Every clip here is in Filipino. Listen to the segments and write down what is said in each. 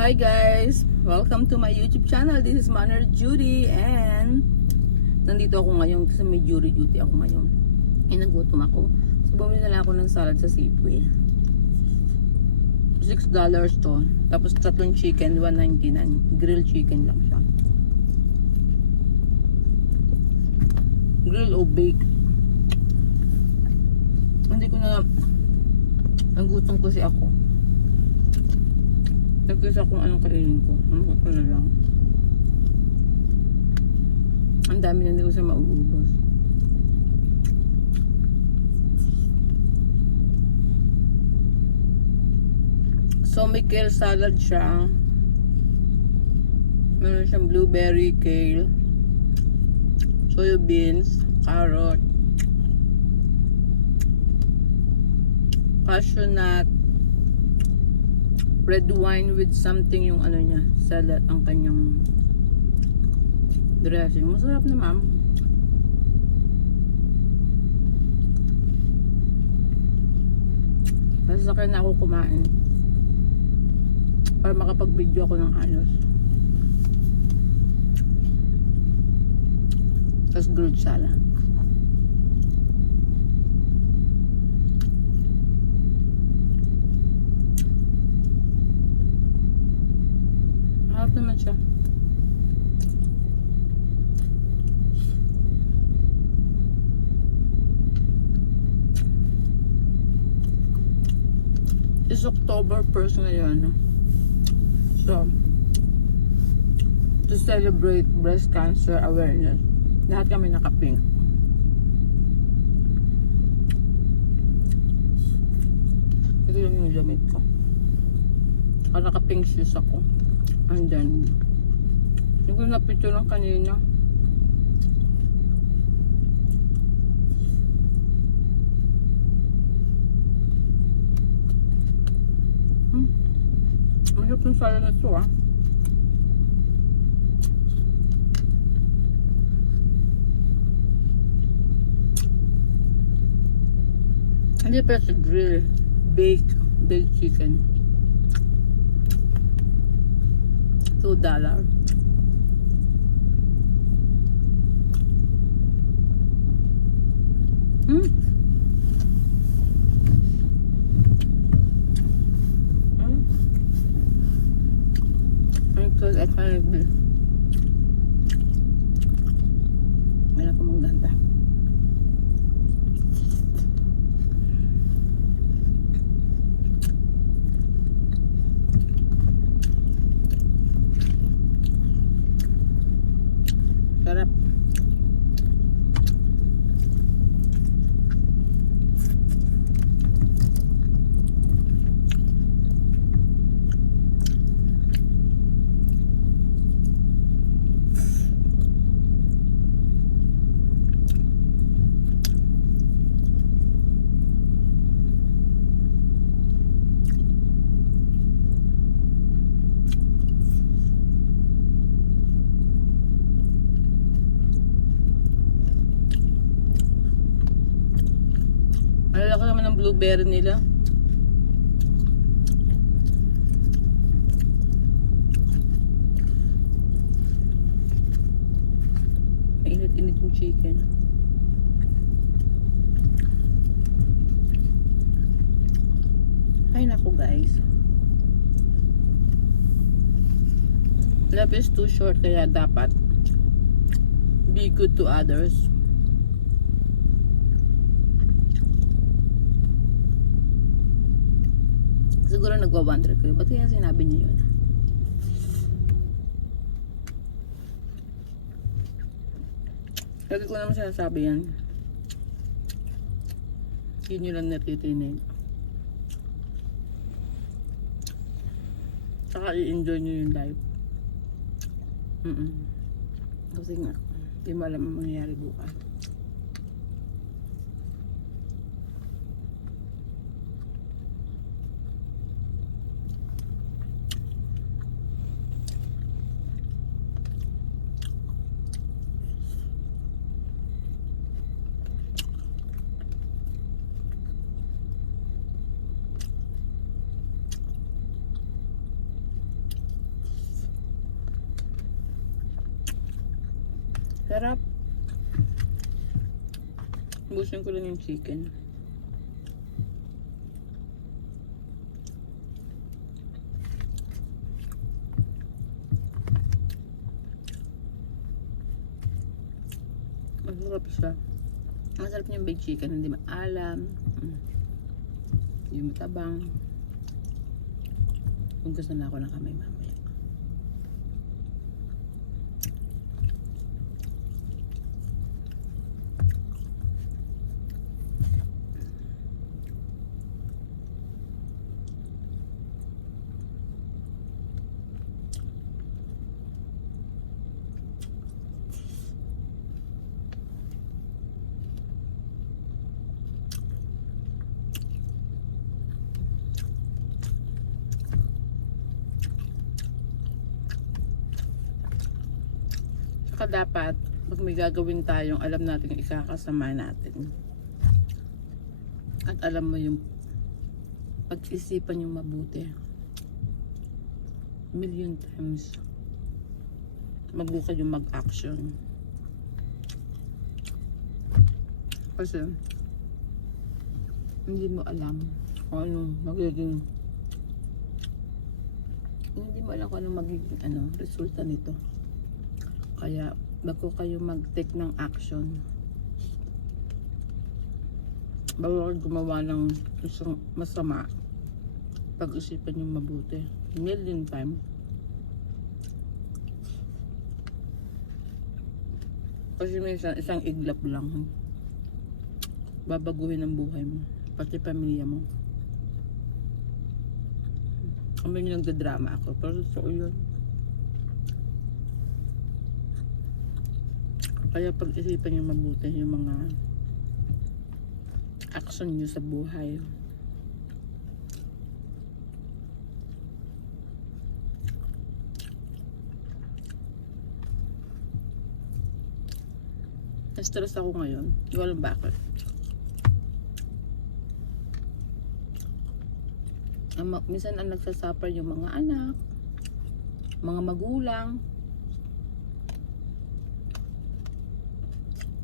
Hi guys! Welcome to my YouTube channel. This is Manner Judy and nandito ako ngayon kasi may jury duty ako ngayon. Nagutom ako. So bumili na lang ako ng salad sa Safeway. $6 to. Tapos tatlong chicken, $1.99. Grilled chicken lang siya. Grill o bake. Hindi ko na nagutom kasi ako. Nagkisa kung anong kainin ko. Ano ko na lang. Ang dami na hindi ko siya mauubos. So may kale salad siya. Meron siyang blueberry, kale, soya beans, carrot, cashew nut, red wine with something yung ano niya, salad, ang kanyang dressing. Masarap na ma'am. Kasi sa kanya ako kumain para makapag-video ako ng ayos. Tapos grilled salad. Harap naman siya. It's October 1st ngayon. So, to celebrate breast cancer awareness, lahat kami naka-pink. Ito yung damit ko. Naka-pink shoes ako. And then, hindi ko na-picture lang kanina. Masarap yung salad na ito ah. Hindi pa sa grill. Baked chicken. $2. Because I can't be. Wala ko magdanda. Sarap. Alala ko naman ng blueberry nila. Init-init yung chicken. Ay naku guys. Life is too short kaya dapat be good to others. Siguro nagwa-wonder kayo, ba't kaya sinabi niya yun? Lagi ko naman sinasabi yan. Hindi nyo lang natitinig. Saka i-enjoy nyo yung life. Kasi nga, hindi mo alam ang mangyayari bukas. Sarap. Busin ko lang yung chicken. Masarap siya. Masarap yung baked chicken, hindi maalam. Yung matabang. Hugas na ako ng kamay mamaya. Saka dapat, pag may gagawin tayong alam natin yung ikakasama natin. At alam mo yung pag-isipan yung mabuti. Million times. Magbukad yung mag-action. Kasi, hindi mo alam kung anong magiging resulta nito. Kaya bago kayo mag-take ng action, bago kayo gumawa ng isang masama, pag-isipan yung mabuti. Million time. Kasi minsan isang iglap lang babaguhin ang buhay mo, pati pamilya mo. Kami yung nagdadrama ako, pero totoo yun. Kaya pag-isipan nyo mabuti yung mga action nyo sa buhay. Na-stress ako ngayon. Hindi ko alam bakit. Minsan ang nagsasuffer yung mga anak, mga magulang.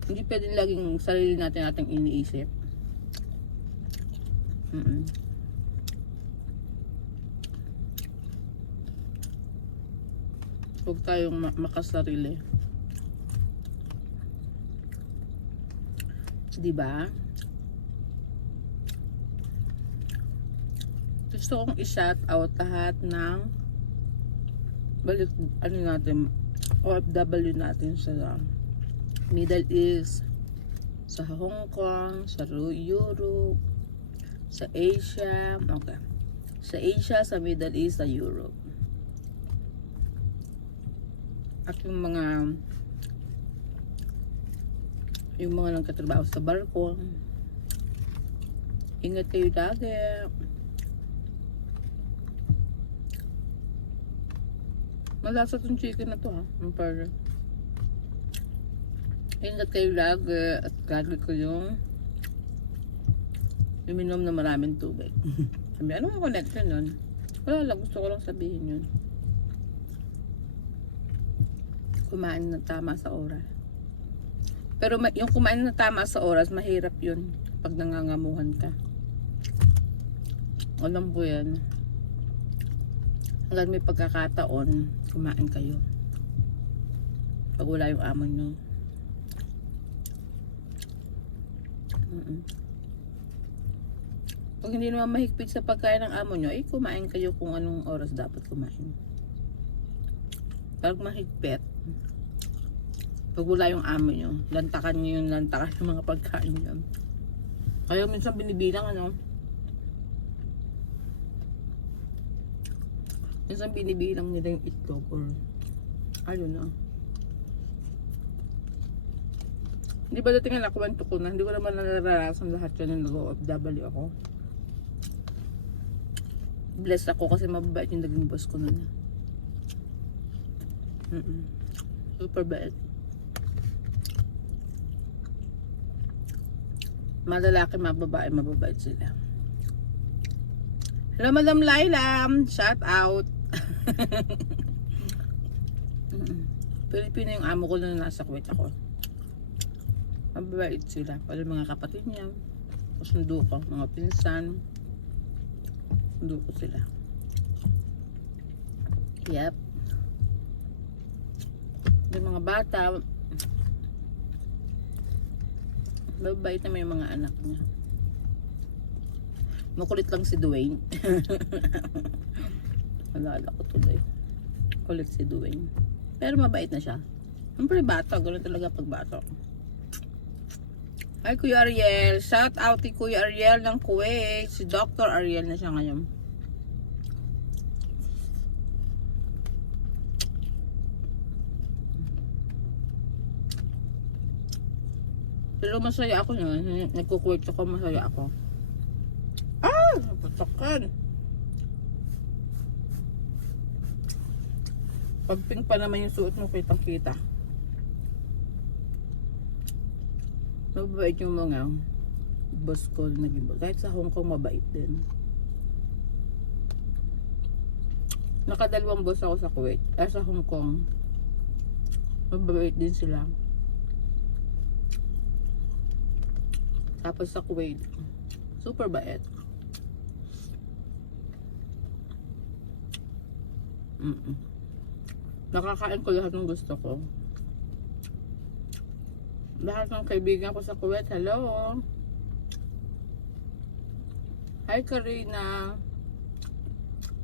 Hindi pwedeng laging sarili natin ating iniisip. Huwag tayong makasarili. Diba? Gusto kong i-shout out lahat ng OFW natin sa Middle East, sa Hong Kong, sa Europe, sa Asia, okay. Sa Asia, sa Middle East, sa Europe. At yung mga nagkatrabaho sa barko, ingat kayo lagi. Malasa tong chicken na to ha. Ingat kayo lagi at lagi ko yung uminom na maraming tubig. Sabi, ano ang connection nun? Wala lang, gusto ko lang sabihin yun. Kumain na tama sa oras. Pero yung kumain na tama sa oras, mahirap yun pag nangangamuhan ka. Alam po yan. Hanggang may pagkakataon, kumain kayo. Pag wala yung amo nyo. Pag hindi naman mahigpit sa pagkain ng amo nyo, kumain kayo kung anong oras dapat kumain. Pag mahigpit, pag wala yung amo nyo, lantakan nyo yung mga pagkain nyo. Kaya minsan binibilang minsan binibilang nila yung itlog or ayun na. Hindi ba dating nakuwento ko na, hindi ko naman nararanasan lahat yan ng nag-OFW ako. Blessed ako kasi mababait yung naging boss ko nun. Super bait. Malalaki, mababae, mababait sila. Hello Madam Laila, shout out. Pilipino yung amo ko na nasa Kuwait ako. Mababait sila. Pala mga kapatid niya. Kasundo ko. Mga pinsan. Sundo ko sila. Yep. Yung mga bata, mababait na may mga anak niya. Makulit lang si Dwayne. Alala ko tuloy. Kulit si Dwayne. Pero mabait na siya. Siyempre bata. Ganun talaga pag bata. Hi Kuya Ariel. Shout out kay Kuya Ariel ng Kuwait. Si Dr. Ariel na siya ngayon. Pero masaya ako na. Nagkukuwait ako, masaya ako. Ah! Napatakan. Pag pink pa naman yung suot mo, kitang kita. Mabait yung mga boss ko na naging boss. Kahit sa Hong Kong, mabait din. Nakadalawang boss ako sa Kuwait. Sa Hong Kong, mabait din sila. Tapos sa Kuwait, super bait. Nakakain ko lahat ng gusto ko. Lahat ng kaibigan ko sa Kuwait, hello! Hi Karina!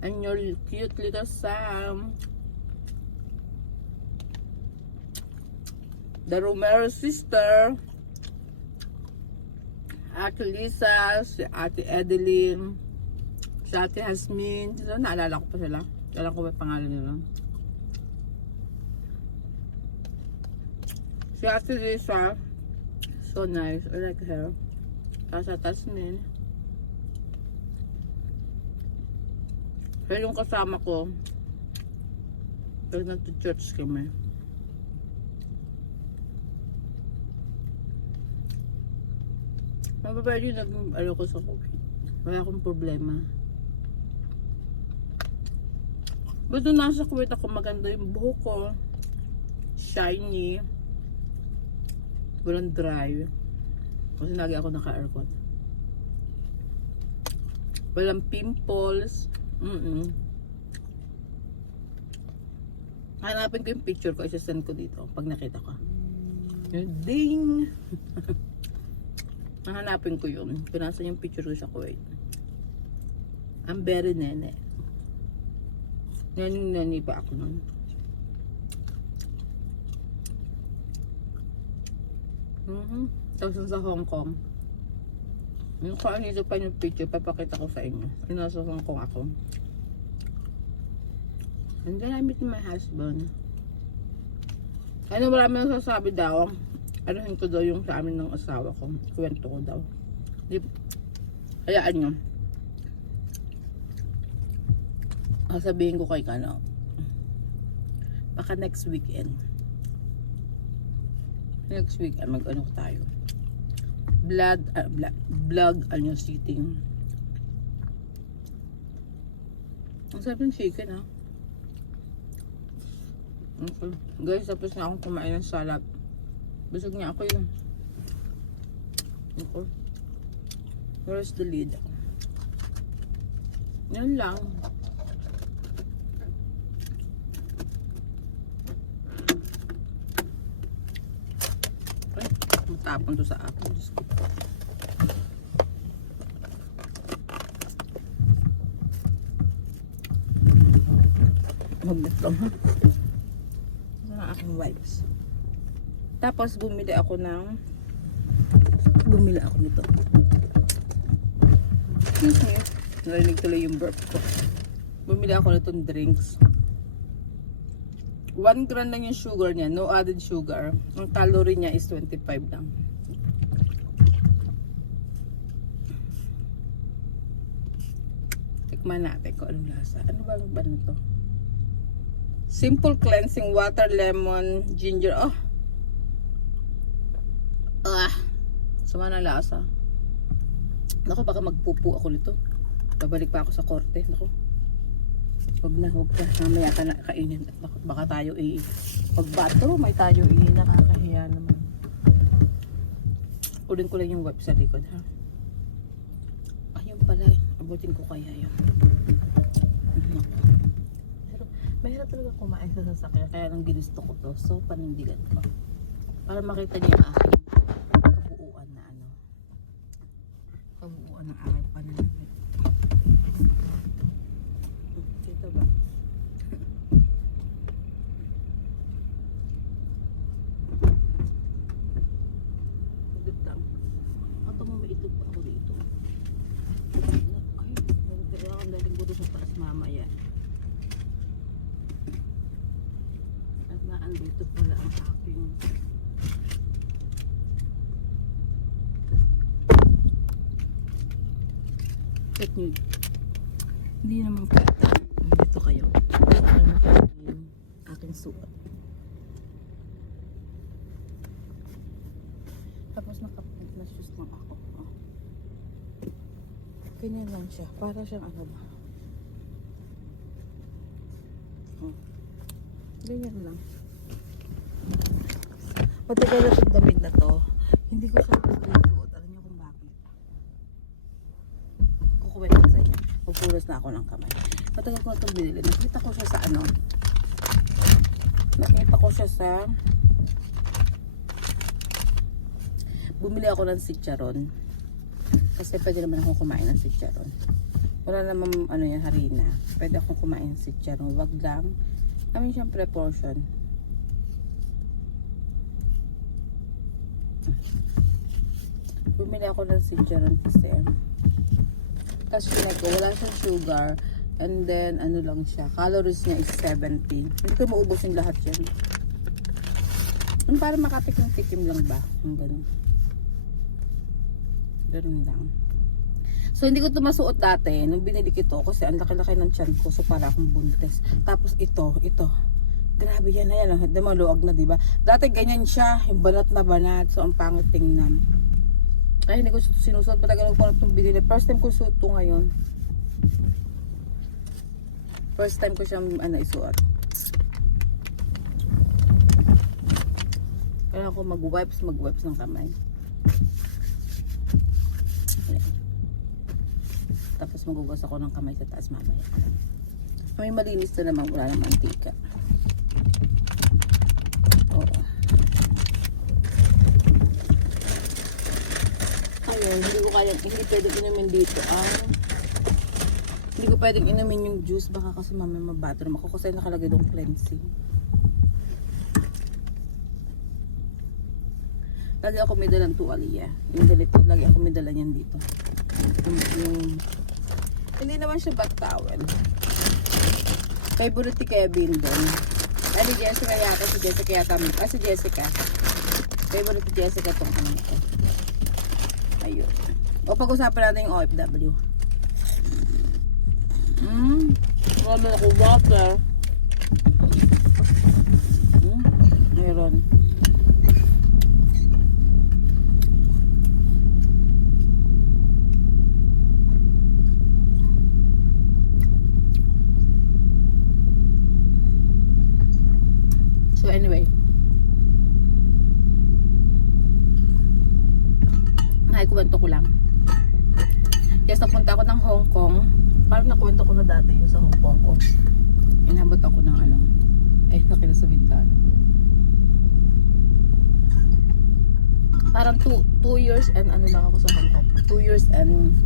And your cute little Sam! The Romero sister! Ate Lisa, si Ate Edeline, si Ate Hasmin. So, naalala ko pa sila. Alam ko may pangalan nila. Si Ate Lisa, so nice. I like her. Tapos si Tasmin. Kaya yung kasama ko, pero nag-church kami. Mababait yung nag-ano ko sa COVID. Wala akong problema. But nung nasa Kuwait ako, maganda yung buhok ko. Shiny. Walang dry. Kasi lagi ako naka-aircon. Walang pimples. Hanapin ko yung picture ko. Isasend ko dito pag nakita ko. Ding! Hanapin ko yun. Pinasa yung picture ko sa Kuwait. Ang very nene. Nani pa ako nun. Tapos sa Hong Kong. Yung kung ano pa yung picture, papakita ko sa inyo. Nasa Hong Kong ako. And then I meet my husband. Ano marami nang sasabi daw. Anuhin ko daw yung sa amin ng asawa ko. Kwento ko daw. Hayaan nyo. Sabihin ko kay Kano. Baka next weekend. Next weekend mag-ano tayo. Vlog ano sitting. Ang sarap ng chicken ha. Okay. Guys, tapos na akong kumain ng salad. Busog niya ako yun. Okay. Where's the lid? Yan lang. Ay, matapon to sa akin. Magnet lang ha. Sa aking wipes. Tapos bumili ako nito. Excuse me. Narinig tuloy yung burp ko. Bumili ako nitong drinks. 1 gram lang yung sugar niya. No added sugar. Ang calorie niya is 25 lang. Tikman natin kung anong lasa. Ano ba to? Simple cleansing water, lemon, ginger. Oh! Sama na lasa. Naku, baka magpupo ako nito. Babalik pa ako sa korte. Naku. Huwag ka. Mamaya ka na kainin. At baka tayo pag bathroom may tayo nakakahiya naman. Kunin ko lang yung wipe sa likod ha. Ayun pala. Abutin ko kaya yun. Pero mahirap talaga kumain sa sasakyan. Kaya nang ginusto ko to. So panindigan ko. Para makita niyo yung aking kabuuan na kabuuan ng aking pananamit. Ito ba? Magdagdag. Ato mo maitog pa ako dito. Ay, kailangan daling ko doon sa taas mamaya. At naandito pala ang aking set nyo. Hindi naman pwede. Dito kayo. Para makita yung aking suot. Tapos nakapit na shoes lang ako. Oh. Ganyan lang siya. Para siyang ano ba? Oh. Ganyan lang. Matagal na itong damit na to. Hindi ko siya suot. Alam niyo kung bakit. Kukuwet ko sa inyo. Pupuros na ako ng kamay. Matagal ko na itong binili. Nakita ko siya sa bumili ako ng sitcharon. Kasi pwede naman akong kumain ng sitcharon. Wala naman yan, harina. Pwede akong kumain ng sitcharon. Wag lang. Namin siyempre portion. Bumili ako ng sitcharon kasi tapos wala siyang sugar. And then, lang siya. Calories niya is 70. Hindi ko maubos yung lahat yan. Yung para makatikim-tikim lang ba? Yung ganun. Ganun lang. So, hindi ko ito masuot dati. Nung binili ko ito. Kasi ang laki-laki ng tiyan ko. So, para akong buntes. Tapos ito. Grabe yan na yan. Hindi maluwag na, diba? Dati ganyan siya. Yung banat na banat. So, ang pangit tingnan. Ay, hindi ko sinusuot. Patagal ko na itong binili. First time ko suot ito ngayon. First time ko siyang isuot. Kailangan ko mag-wipes ng kamay. Ayan. Tapos magugas ako ng kamay sa taas mamaya. May malinis na naman. Wala namang mantika. Oo. Ayun, hindi pwedeng inumin dito hindi ko pwedeng inumin yung juice baka kasi mamaya mabathroom ako kasi nakalagay doon cleansing. Lagi ako may dalang tuwalya. Yung ganito, lagi ako may dala niyan dito. Hindi naman siya bath towel. Favorite ni Kevin doon. Ay, ni Jessica yata. Si Jessica. Favorite ni Jessica itong ito. Ayun. O pag-usapan natin yung OFW. Wala ako water. Meron. So anyway. Kuwento ko lang. Yes, napunta ako ng Hong Kong. Parang nakwento ko na dati yung sa Hong Kong ko. Inabot ako ng nakita sa bintana. Parang 2 years and lang ako sa Hong Kong. 2 years and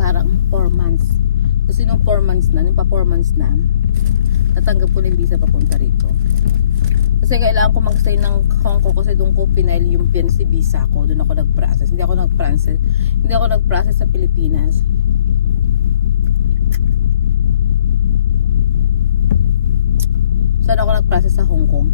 parang 4 months. Kasi nung 4 months na, natanggap ko na yung visa papunta rito. Kasi kailangan ko mag-stay ng Hong Kong kasi doon ko pinail yung PNC visa ko. Doon ako nag-process. Hindi ako nag-process sa Pilipinas. Saan ako nag-process sa Hong Kong?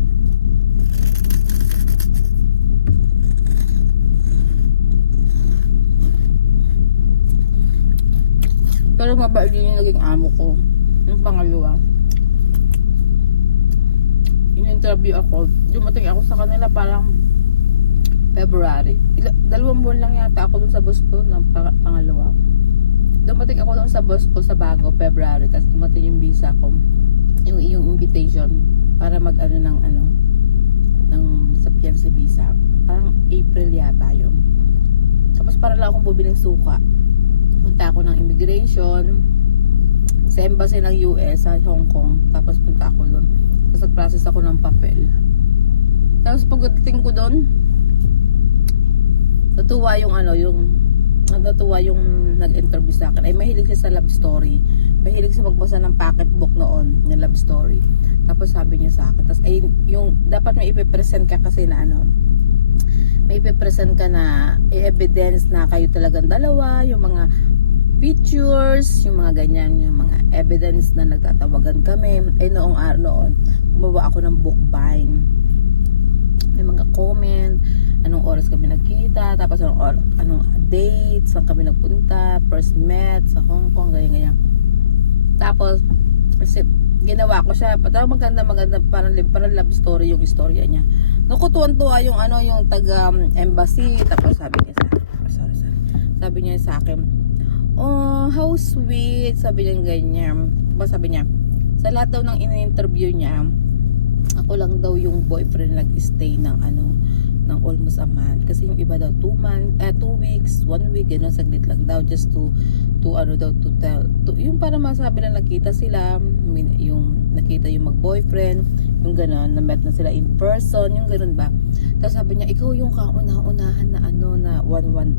Pero mabait din yung naging amo ko. Yung pangalawa. In-interview ako. Dumating ako sa kanila parang February. 2 buwan lang yata ako dun sa Boston ng pangalawa. dumating ako lang sa boss ko sa Bago, February, kasi dumating yung visa ko. Yung invitation para mag-ano ng sa fiancé visa. Parang April yata yun. Tapos para lang akong bubiling suka. Punta ako ng immigration sa embassy ng US sa Hong Kong. Tapos punta ako doon. Tapos nag-process ako ng papel. Tapos pagdating ko doon, natuwa yung nag-interview sa akin. Ay mahilig siya sa love story. Mahilig siya magbasa ng pocketbook noon na love story. Tapos sabi niya sa akin, tapos ay yung dapat may ipe-present ka kasi na may ipe-present ka na evidence na kayo talagang dalawa, yung mga pictures, yung mga ganyan, yung mga evidence na nagtatawagan kami. Noong araw noon, gumawa ako ng bookbind. May mga comment, anong oras kami nagkita, tapos anong date, saan kami nagpunta, first met sa Hong Kong, ganyan. Tapos kasi ginawa ko siya, parang maganda parang love story yung istorya niya. Nakutuwan-tuwa yung yung taga embassy. Tapos sabi niya sabi niya sa akin, oh how sweet, sabi niya ganyan. Tapos sabi niya sa lahat daw ng in-interview niya, ako lang daw yung boyfriend nag-stay ng almost a month, kasi yung iba daw 2 weeks, 1 week, saglit lang daw, just to tell, yung para masabi na nakita sila, yung nakita yung mag-boyfriend, yung gano'n, na-met na sila in person, yung gano'n ba. Tapos sabi niya, ikaw yung kauna-unahan na na 1 month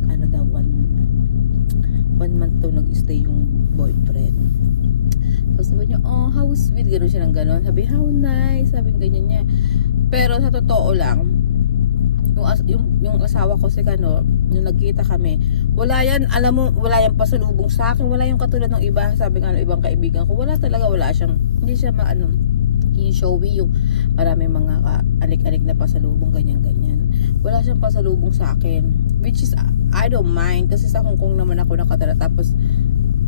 daw nag-stay yung boyfriend. Tapos sabi niya, oh how sweet, gano'n siya ng gano'n. Sabi, how nice, sabi ganyan niya. Pero sa totoo lang, yung asawa ko si nung nagkita kami, wala yan, alam mo, wala yan pasalubong sa akin, wala yung katulad ng iba, sabi nga ng ibang kaibigan ko, wala siyang, hindi siya yung showy, yung maraming mga alik-alik na pasalubong, ganyan, wala siyang pasalubong sa akin, which is, I don't mind, kasi sa Hong Kong naman ako nakatala, tapos,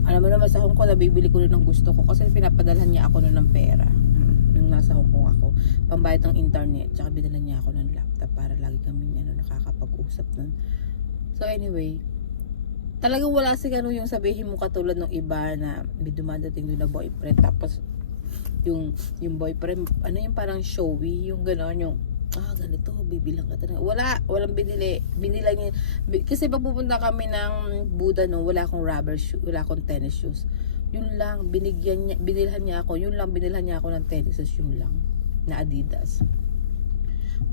alam mo naman sa Hong Kong, nabibili ko rin ng gusto ko, kasi pinapadalhan niya ako ng pera, nung nasa Hong Kong ako, pambayad ng internet, tsaka binalan niya ako ng laptop para lagi kami nakakapag-usap nun. So anyway, talagang wala yung sabihin mo katulad ng iba na may dumadating doon na boyfriend, tapos yung boyfriend, yung parang showy, yung gano'n, yung ganito, bibilang ka talaga. Walang binilang niya. Kasi pag pupunta kami ng Buda, wala akong rubber shoe, wala akong tennis shoes. Yun lang, binilhan niya ako ng tennis shoes, yun lang, na Adidas.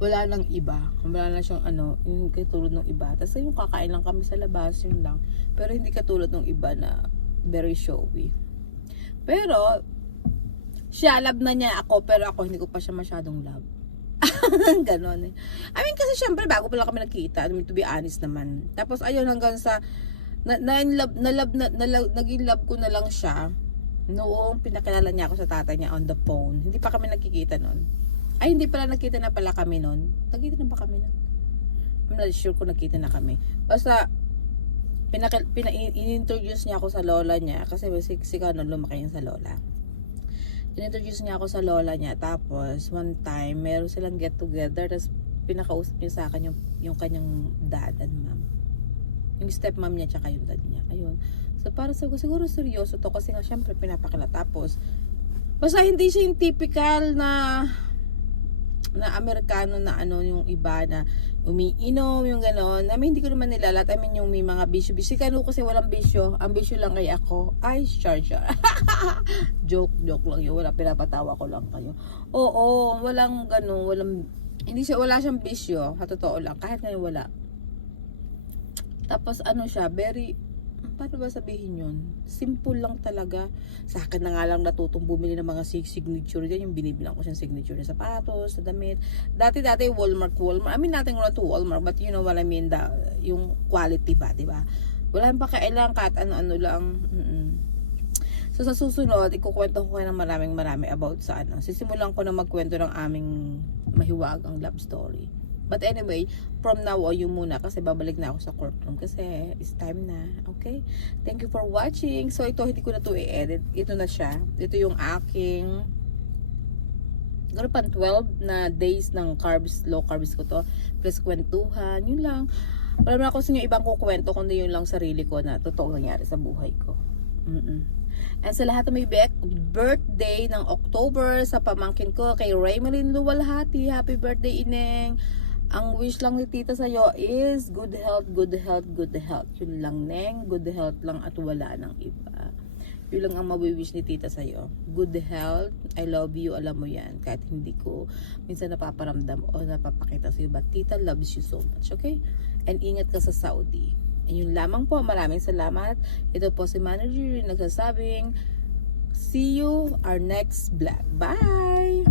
Wala lang iba. Wala lang siyang yung katulad ng iba. Tapos yung kakain lang kami sa labas, yun lang. Pero hindi katulad ng iba na very showy. Pero, siya, love na niya ako, pero ako hindi ko pa siya masyadong love. Ganon eh. I mean, kasi syempre, bago pa lang kami nagkita, to be honest naman. Tapos, ayun, hanggang sa, naging love ko na lang siya noong pinakilala niya ako sa tatay niya on the phone. Hindi pa kami nagkikita noon. Ay, hindi pala nakita na pala kami noon. Nagkita na ba kami noon? I'm not sure kung nakita na kami. Basta in-introduce niya ako sa lola niya kasi si lumaki yun sa lola. In-introduce niya ako sa lola niya, tapos one time meron silang get together, tapos pinakausap niya sa akin yung kanyang dad and mom. Yung stepmom niya tsaka yung dad niya. Ayun. So para siguro seryoso to kasi nga syempre pinapakila. Tapos basta hindi siya yung typical na Amerikano na yung iba na umiinom, yung gano'n. I mean, hindi ko naman nilalat. I mean, yung may mga bisyo. Si Kano kasi walang bisyo. Ang bisyo lang kay ako. Ay, char. joke lang yun. Pinapatawa ko lang kayo. Oo, walang gano'n. Wala siyang bisyo. Sa totoo lang. Kahit ngayon wala. Tapos siya, very, paano ba sabihin yun? Simple lang talaga. Sa akin na nga lang natutong bumili ng mga signature yan. Yung binibilang ko siyang signature na sapatos, sa damit. Dati Walmart. I mean, nothing wrong to Walmart, but you know what I mean, yung quality ba, diba? Wala yung pakailang kahit ano-ano lang. So sa susunod, ikukwento ko kayo ng marami about sa Sisimulan ko na magkwento ng aming mahiwagang love story. But anyway, from now on, yung muna kasi babalik na ako sa courtroom kasi it's time na. Okay? Thank you for watching. So ito, hindi ko na to i-edit. Ito na siya. Ito yung aking pan 12 na days ng low carbs ko to. Plus kwentuhan. Yun lang. Wala na ako sa inyo ibang kukwento kundi yun lang sarili ko na totoo nangyari sa buhay ko. And sa lahat na may birthday ng October, sa pamangkin ko, kay Raymalyn Luwalhati, happy birthday, Ineng. Ang wish lang ni tita sa'yo is good health, good health, good health. Yun lang, Neng. Good health lang at wala ng iba. Yun lang ang mawi-wish ni tita sa'yo. Good health. I love you. Alam mo yan. Kahit hindi ko minsan napaparamdam o napapakita sa'yo. But tita loves you so much. Okay? And ingat ka sa Saudi. And yun lamang po. Maraming salamat. Ito po si Manager nagsasabing, see you our next vlog. Bye!